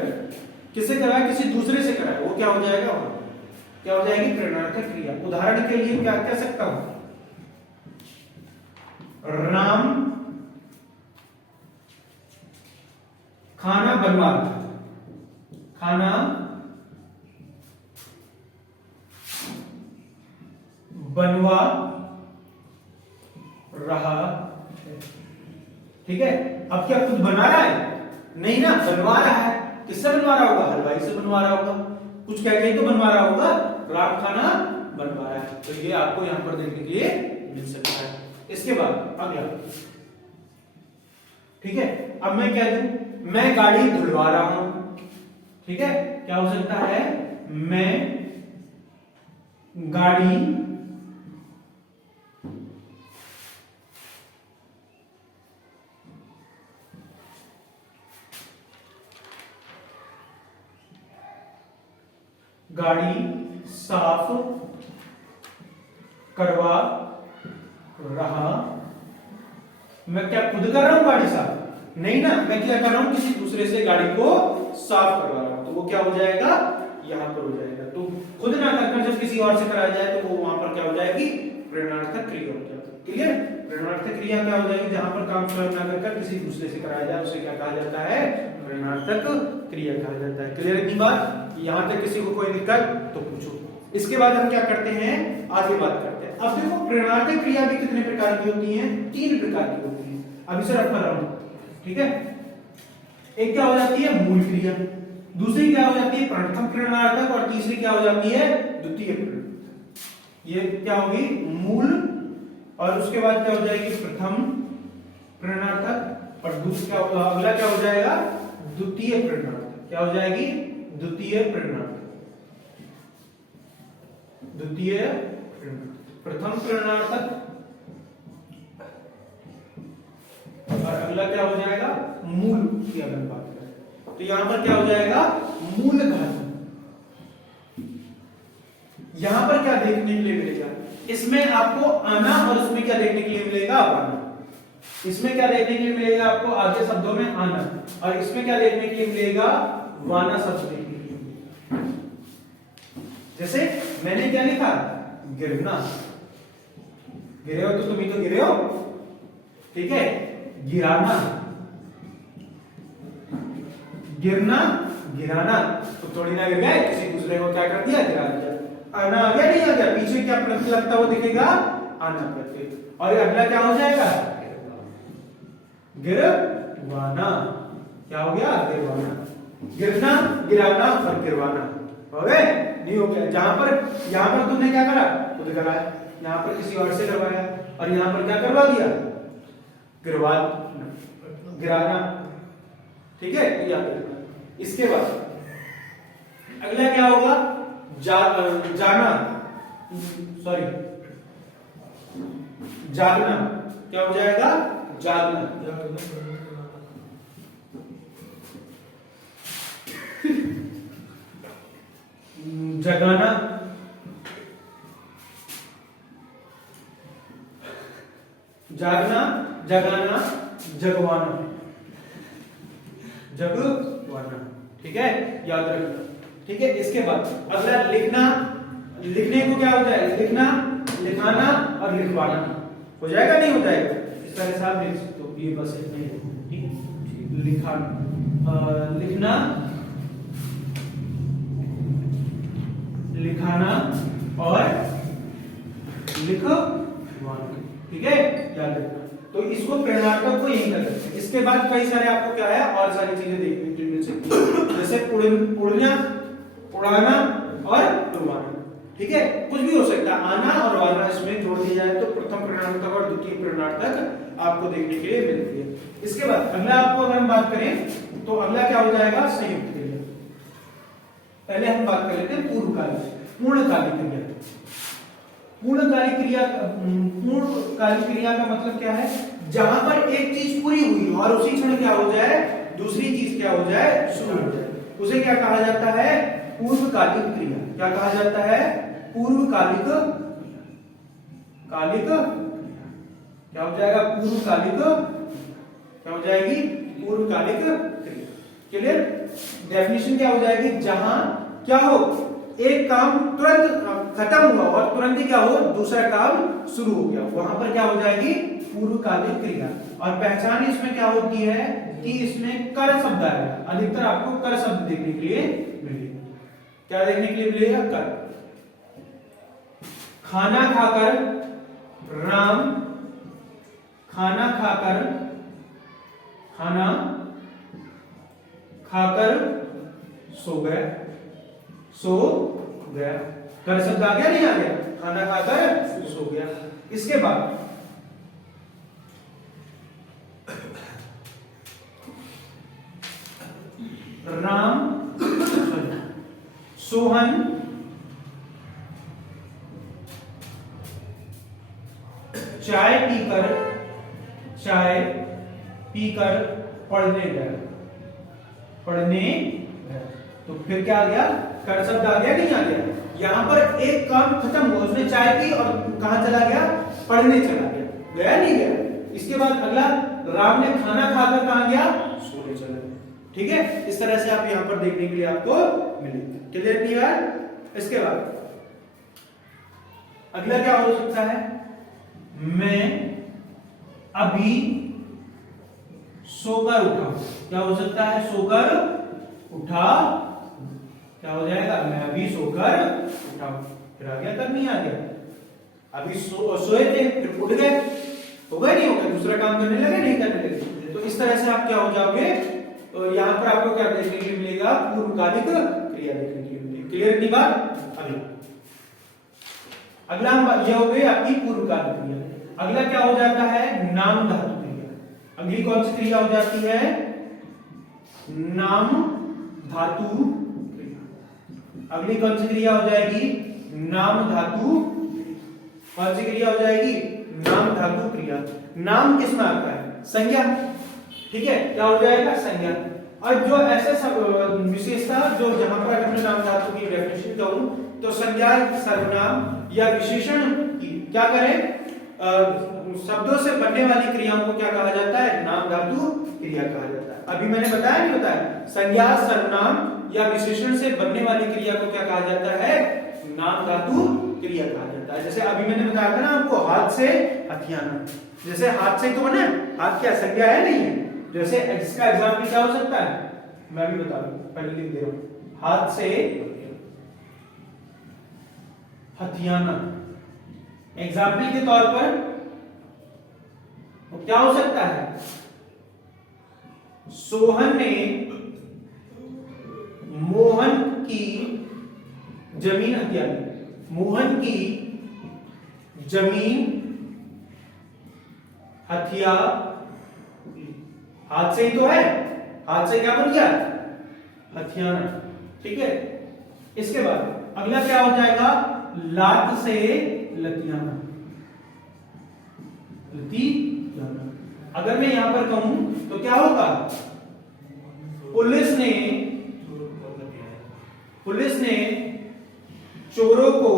किससे कराए? किसी दूसरे से कराए, वो क्या हो जाएगा? वहां क्या हो जाएगी? प्रेरणार्थक क्रिया। उदाहरण के लिए क्या कह सकता हूं? राम खाना बनवा रहा है। ठीक है, अब क्या खुद बना रहा है? नहीं ना, बनवा रहा है। किससे बनवा रहा होगा? हलवाई से बनवा रहा होगा। कुछ कह के तो बनवा रहा होगा। राम खाना बनवा रहा है। तो ये आपको यहां पर देखने के लिए मिल सकता है। इसके बाद अगला, ठीक है, अब मैं कह दूं मैं गाड़ी धुलवा रहा हूं। ठीक है, क्या हो सकता है? मैं गाड़ी साफ करवा रहा। मैं क्या खुद कर रहा हूं गाड़ी साफ? नहीं ना, मैं क्या कर रहा हूं? किसी दूसरे से गाड़ी को साफ करवा रहा हूं। तो वो क्या हो जाएगा? यहां पर हो जाएगा। तो खुद ना करना, जब किसी और से कराया जाए तो वो वहां पर क्या हो जाएगी? प्रेरणार्थक क्रिया हो जाएगी। क्लियर? प्रेरणार्थक क्रिया क्या हो जाएगी? जहां पर काम स्वयं ना कर किसी दूसरे से कराया जाए उसे क्या कहा जाता है? प्रेरणार्थक क्रिया कहा जाता है। क्लियर इतनी बात? यहां तक किसी को कोई दिक्कत तो पूछो। इसके बाद हम क्या करते हैं? आगे बात करते हैं। अब देखो, प्रेरणार्थक क्रिया भी कितने प्रकार की होती है? 3 प्रकार की होती है। अब इसे रख कर रहा हूं। ठीक है, एक क्या हो जाती है? मूल क्रिया। दूसरी क्या हो जाती है प्रथम प्रेरणार्थक, और तीसरी क्या हो जाती है द्वितीय प्रेरणार्थक। ये क्या होगी मूल, और उसके बाद क्या हो जाएगी प्रथम प्रेरणार्थक, और दूसरा अगला क्या हो जाएगा द्वितीय प्रेरणार्थक। क्या हो जाएगी द्वितीय प्रेरणार्थक, द्वितीय प्रेरणार्थक, प्रथम प्रेरणार्थक और अगला क्या हो जाएगा मूल की अगर बात करें तो यहां पर क्या हो जाएगा मूल घातक। यहां पर क्या देखने के लिए मिलेगा, इसमें आपको आना, और इसमें क्या देखने के लिए मिलेगा आना। इसमें क्या देखने के लिए मिलेगा आपको आधे शब्दों में आना, और इसमें क्या देखने के लिए मिलेगा वाना शब्द देखने के लिए। जैसे मैंने क्या लिखा गिरना, गिरे हो तो तुम ही तो गिरे हो, ठीक है। गिराना, गिरना, गिराना, तो थोड़ी ना गिर गए, किसी दूसरे को क्या कर दिया गिरा दिया। आना आ गया नहीं आ गया, पीछे क्या प्रत्यय लगता वो दिखेगा आना प्रत्यय, और अगला क्या हो जाएगा गिरवाना। क्या हो गया गिरवाना, गिरना, गिराना और गिरवाना हो गए नहीं हो गया। जहां पर यहां पर तुमने क्या करा खुद कराया, यहां पर किसी और से करवाया, और यहां पर क्या करवा दिया गिरवा गिराना, ठीक है। इसके बाद अगला क्या होगा जाना, सॉरी जागना। क्या हो जाएगा जागना, जगाना, जागना, जगाना, जगवाना, जगवाना, ठीक है याद रखना, ठीक है। इसके बाद अगला लिखना, लिखने को क्या होता है लिखना, लिखाना और लिखवाना हो जाएगा नहीं हो जाएगा, इस तरह से आप लिख सकते हो, ये बस इतना ही, ठीक। लिखना, लिखाना और लिखवाना, ठीक है याद रखना। तो इसको प्रेरणार्थक को यही कर सकते हैं। इसके बाद कई सारे आपको क्या है और सारी चीजें देखने के लिए मिल सकती है, जैसे उड़ना, उड़ाना और उड़वाना, ठीक है। कुछ भी हो सकता है, आना और वाना इसमें जोड़ दिया जाए तो प्रथम प्रेरणार्थक और द्वितीय प्रेरणार्थक आपको देखने के लिए मिलती है। इसके बाद अगला आपको अगर हम बात करें तो अगला क्या हो जाएगा संयुक्त क्रिया। पहले हम बात कर लेते हैं पूर्वकालिक, पूर्णकालिक क्रिया। पूर्णकालिक क्रिया, पूर्णकालिक क्रिया का मतलब क्या है, जहां पर एक चीज पूरी हुई और उसी क्षण क्या हो जाए दूसरी चीज क्या हो जाए शुरू हो जाए, उसे क्या कहा जाता है पूर्वकालिक क्रिया। क्या कहा जाता है पूर्वकालिक, कालिक क्या हो जाएगा पूर्वकालिक, क्या हो जाएगी पूर्वकालिक क्रिया। क्लियर, डेफिनेशन क्या हो जाएगी, जहां क्या हो एक काम तुरंत खत्म हुआ और तुरंत ही क्या हो दूसरा काम शुरू हो गया, वहां पर क्या हो जाएगी पूर्वकालिक क्रिया। और पहचान इसमें क्या होती है कि इसमें कर शब्द आएगा, अधिकतर आपको कर शब्द देखने के लिए मिलेगा। क्या देखने के लिए मिलेगा कर। खाना खाकर राम, खाना खाकर, खाना खाकर सो गए, सो गया। कर शब्द आ गया नहीं आ गया, खाना खाकर सो गया। इसके बाद राम, सोहन, चाय पीकर, चाय पीकर पढ़ने गया, पढ़ने गया। तो फिर क्या आ गया कर शब्द आ गया नहीं आ गया। यहां पर एक काम खत्म हुआ, उसने चाय पी और कहां चला गया पढ़ने चला गया, गया नहीं गया। इसके बाद अगला राम ने खाना खाकर कहां गया सोने चला गया, ठीक है। इस तरह से आप यहां पर देखने के लिए आपको मिलेगा। क्लियर नहीं है। इसके बाद अगला क्या हो सकता है, मैं अभी सोकर उठा। क्या हो सकता है सोकर उठा, क्या हो जाएगा मैं अभी सोकर उठा। फिर आ गया तब नहीं आ गया, अभी सोए थे फिर उठ गए, हो गए नहीं हो गए, दूसरा काम करने लगे नहीं करने लगे। तो इस तरह से आप क्या हो जाओगे और यहाँ पर आपको क्या देखने के लिए मिलेगा, पूर्वकालिक क्रिया देखने के लिए मिलेगी। क्लियर इतनी बात। अगला यह हो गई आपकी पूर्वकालिक क्रिया। अगला क्या हो जाता है, नाम धातु क्रिया। अगली कौन सी क्रिया हो जाती है, नाम धातु क्रिया। अगली कौन सी क्रिया हो जाएगी, नाम धातु। कौन सी क्रिया हो जाएगी, नाम धातु क्रिया। नाम किसमें आता है, संज्ञा। ठीक है, क्या हो जाएगा, संज्ञा। और जो ऐसे सब विशेषता जो जहां पर अपने नाम धातु की डेफिनेशन करूं तो संज्ञा, सर्वनाम या विशेषण की क्या करें, शब्दों से बनने वाली क्रियाओं को क्या कहा जाता है, नाम धातु क्रिया कहा जाता है। अभी मैंने बताया नहीं होता है, संज्ञा, सर्वनाम या विशेषण से बनने वाली क्रिया को क्या कहा जाता है, नाम धातु क्रिया कहा जाता है। जैसे अभी मैंने बताया था ना आपको, हाथ से हथियाना। जैसे हाथ से तो बना, हाथ क्या संज्ञा है, नहीं है। जैसे इसका एग्जाम्पल क्या हो सकता है, मैं भी बता दूं, पहले लिख दे रहा हूं, हाथ से हथियाना। एग्जाम्पल के तौर पर तो क्या हो सकता है, सोहन ने मोहन की जमीन हथिया ली। मोहन की जमीन हथिया, हाथ से ही तो है, हाथ से क्या बन गया, हथियाना। ठीक है, इसके बाद अगला क्या हो जाएगा, लात से लतियाना। लतियाना। अगर मैं यहां पर कहूं तो क्या होगा, पुलिस ने चोरों को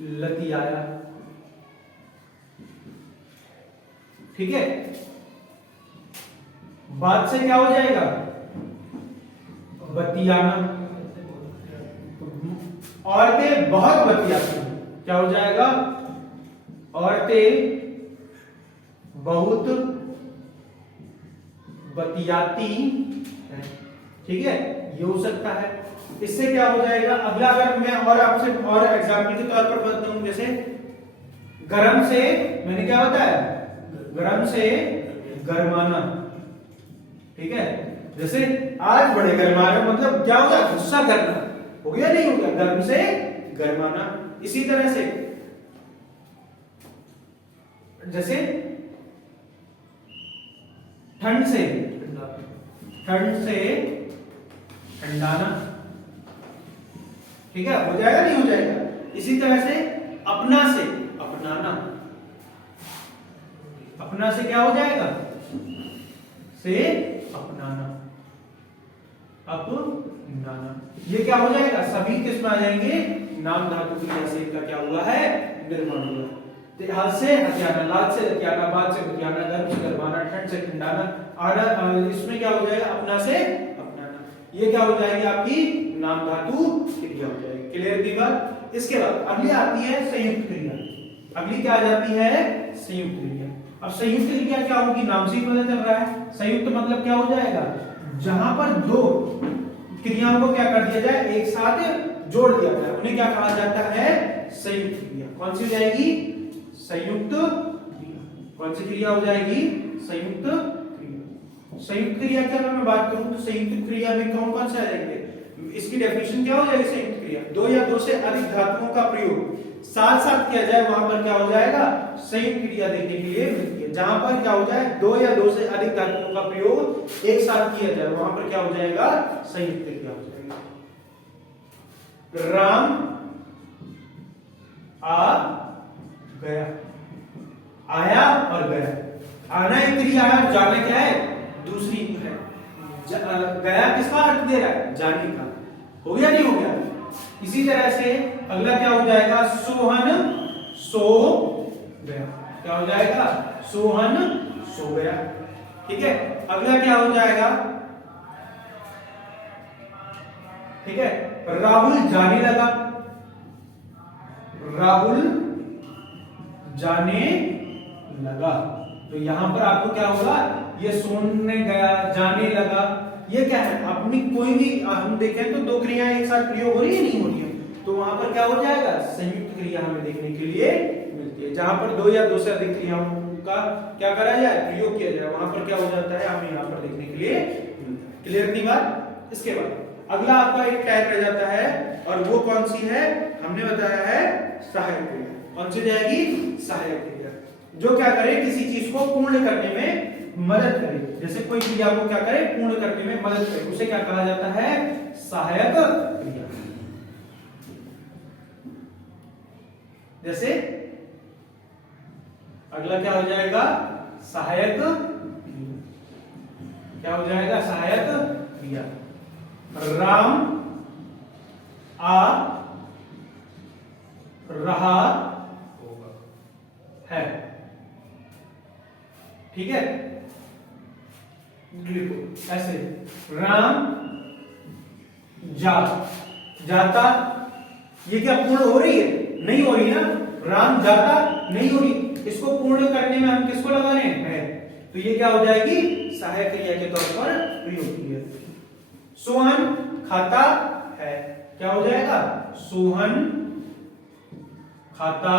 लतियाया। ठीक है, बात से क्या हो जाएगा, बतियाना। औरतें बहुत बतियाती हैं, क्या हो जाएगा, औरतें बहुत बतियाती हैं। ठीक है, ये हो सकता है। इससे क्या हो जाएगा, अगला अगर मैं और आपसे और एग्जाम्पल के तौर पर बताऊं, जैसे गरम से, मैंने क्या बताया, गरम से गरमाना। ठीक है, जैसे आज बड़े गरमा रहे, मतलब क्या होगा, गुस्सा करना। हो गया, नहीं हो गया, गर्म से गरमाना। इसी तरह से जैसे ठंड से ठंडाना। ठीक है, हो जाएगा, नहीं हो जाएगा। इसी तरह से अपना से अपनाना। अपना से क्या हो जाएगा, से अपनाना, अपनाना। ये क्या हो जाएगा, सभी किसमें आ जाएंगे, नाम धातु क्रिया से इनका क्या हुआ है, निर्माण हुआ। हाथ से हथियाना, लात से हथियाना, बात से बतियाना, गर्म से गरमाना, ठंड से ठंडाना। इसमें क्या हो जाएगा, अपना से अपनाना। ये क्या हो जाएगी, आपकी नाम धातु क्रिया हो जाएगी। क्लियर थी बात। इसके बाद अगली आती है संयुक्त क्रिया। अगली क्या आ जाती है, संयुक्त क्रिया। अब संयुक्त क्रिया क्या होगी, नाम से ही पता चल रहा है। संयुक्त मतलब क्या हो जाएगा, जहां पर दो क्रियाओं को क्या कर दिया जाए, एक साथ जोड़ दिया जाए, उन्हें क्या कहा जाता है, संयुक्त क्रिया। कौन सी हो जाएगी, संयुक्त क्रिया। कौन सी क्रिया हो जाएगी, संयुक्त क्रिया। संयुक्त क्रिया की अगर मैं बात करूं तो संयुक्त क्रिया में कौन कौन से आ जाएंगे, इसकी डेफिनेशन क्या हो जाएगी, संयुक्त क्रिया, दो या दो से अधिक धातुओं का प्रयोग साथ साथ किया जाए, वहां पर क्या हो जाएगा, संयुक्त क्रिया देखने के लिए मिलती है। जहां पर क्या हो जाए, दो या दो से अधिक धातुओं का प्रयोग एक साथ किया जाए, वहां पर क्या हो जाएगा, संयुक्त क्रिया हो जाएगा। राम आ गया, आया और गया। आना एक क्रिया है, जाना क्या है, दूसरी है। गया किसका अर्थ दे रहा है, जाने का। हो गया, नहीं हो गया। इसी तरह से अगला क्या हो जाएगा, सोहन सो गया। क्या हो जाएगा, सोहन सो गया। ठीक है, अगला क्या हो जाएगा, ठीक है, राहुल जाने लगा। राहुल जाने लगा। तो यहां पर आपको क्या होगा, ये सोने गया, जाने लगा, ये क्या है, अपनी कोई भी हम देखें तो दो क्रियाएं एक साथ प्रयोग हो रही है, नहीं हो रही है, तो वहां पर क्या हो जाएगा, संयुक्त क्रिया हमें देखने के लिए मिलती है। जहां पर दो या दो से अधिक क्रियाओं का क्या करा जाए, प्रयोग किया जाए, वहां पर क्या हो जाता है हमें यहाँ पर देखने के लिए मिलता है। क्लियर नहीं बात। इसके बाद अगला आपका एक टाइप रह जाता है और वो कौन सी है, हमने बताया है सहायक क्रिया। कौन सी जाएगी, सहायक क्रिया, जो क्या करे किसी चीज को पूर्ण करने में मदद करे। जैसे कोई क्रिया को क्या करे, पूर्ण करने में मदद करे, उसे क्या कहा जाता है, सहायक क्रिया। जैसे अगला क्या हो जाएगा, सहायक, क्या हो जाएगा, सहायक क्रिया। राम आ रहा है, ठीक है, लिखो ऐसे, राम जाता, ये क्या पूर्ण हो रही है, नहीं हो रही ना, राम जाता नहीं हो रही, इसको पूर्ण करने में हम किसको लगाने हैं, तो ये क्या हो जाएगी, सहायक क्रिया के तौर पर प्रयोग की है। सोहन खाता है, क्या हो जाएगा, सोहन खाता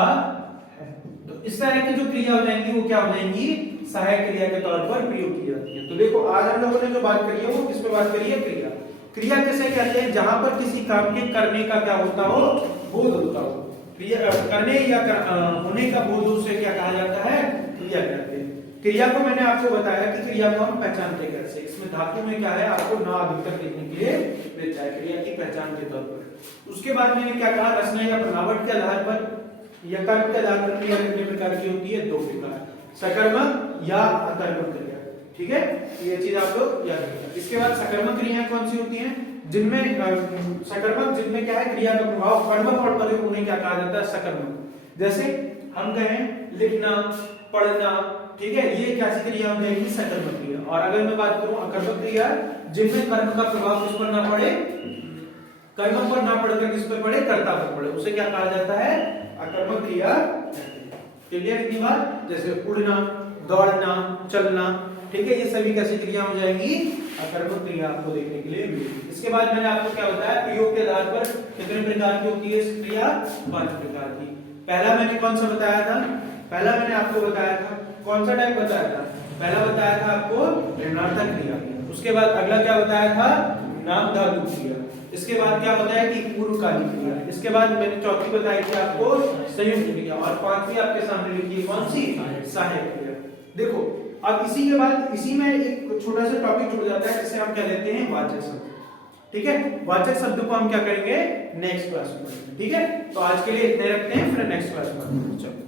है। तो इस तरह की जो क्रिया हो जाएंगी वो क्या हो जाएंगी, सहायक क्रिया के तौर पर प्रयोग की जाती है। तो देखो आज हम लोगों ने जो बात करी है वो किस पे बात करी है, क्रिया। क्रिया किसे कहते हैं, जहां पर किसी काम के करने का क्या होता हो, बोध होता हो। क्रिया करने या होने का बोध उसे क्या कहा जाता है, क्रिया कहते हैं। क्रिया को मैंने आपको बताया कि क्रिया को हम पहचानते कैसे, इसमें धातु में क्या है आपको ना अधिकतर देखने के लिए मिलता है क्रिया की पहचान के तौर पर। उसके बाद मैंने क्या कहा, रचना या बनावट के आधार पर या कर्म के आधार पर क्रिया कितने प्रकार की होती है, दो प्रकार, सकर्मक या अकर्मक क्रिया, ठीक है, ये चीज आप लोग याद रखिए। इसके बाद सकर्मक क्रियाएं कौन सी होती हैं, जिनमें सकर्मक, जिनमें क्या है क्रिया का प्रभाव कर्मक और पर, उन्हें क्या कहा जाता है, सकर्मक। जैसे हम कहें लिखना, पढ़ना, ठीक है, ये कैसी क्रिया हो जाएगी, सकर्मक क्रिया। और अगर मैं बात करूं अकर्मक क्रिया, जिनमें कर्म का प्रभाव किस पर ना पड़े, कर्म पर ना पड़कर किस पर पड़े, कर्ता पर पड़े, उसे क्या कहा जाता है, अकर्मक क्रिया। क्लियर इतनी बात। जैसे उड़ना, दौड़ना, चलना, ठीक है, ये सभी कैसी क्रिया हो जाएंगी, अकर्मक क्रिया आपको देखने के लिए मिलेगी। इसके बाद मैंने आपको क्या बताया, प्रयोग के आधार पर कितने प्रकार की होती है इस क्रिया, 5 प्रकार की। पहला मैंने कौन सा बताया था, पहला मैंने आपको बताया था, कौन सा टाइप बताया था, पहला बताया था आपको ऋणार्थक क्रिया। उसके बाद अगला क्या बताया था, नाम धातु क्रिया। इसके बाद क्या बताया कि पूर्वकालिक क्रिया। इसके बाद मैंने चौथी बताई थी आपको संयुक्त क्रिया, और पांचवी आपके सामने लिखी है कौन सी, सहायक क्रिया। देखो अब इसी के बाद इसी में एक छोटा सा टॉपिक जुड़ जाता है जिसे हम क्या लेते हैं, वाचक शब्द, ठीक है। वाचक शब्द को हम क्या करेंगे, नेक्स्ट क्लास में पढ़ेंगे, ठीक है। तो आज के लिए इतने रखते हैं, फिर नेक्स्ट क्लास में चलो।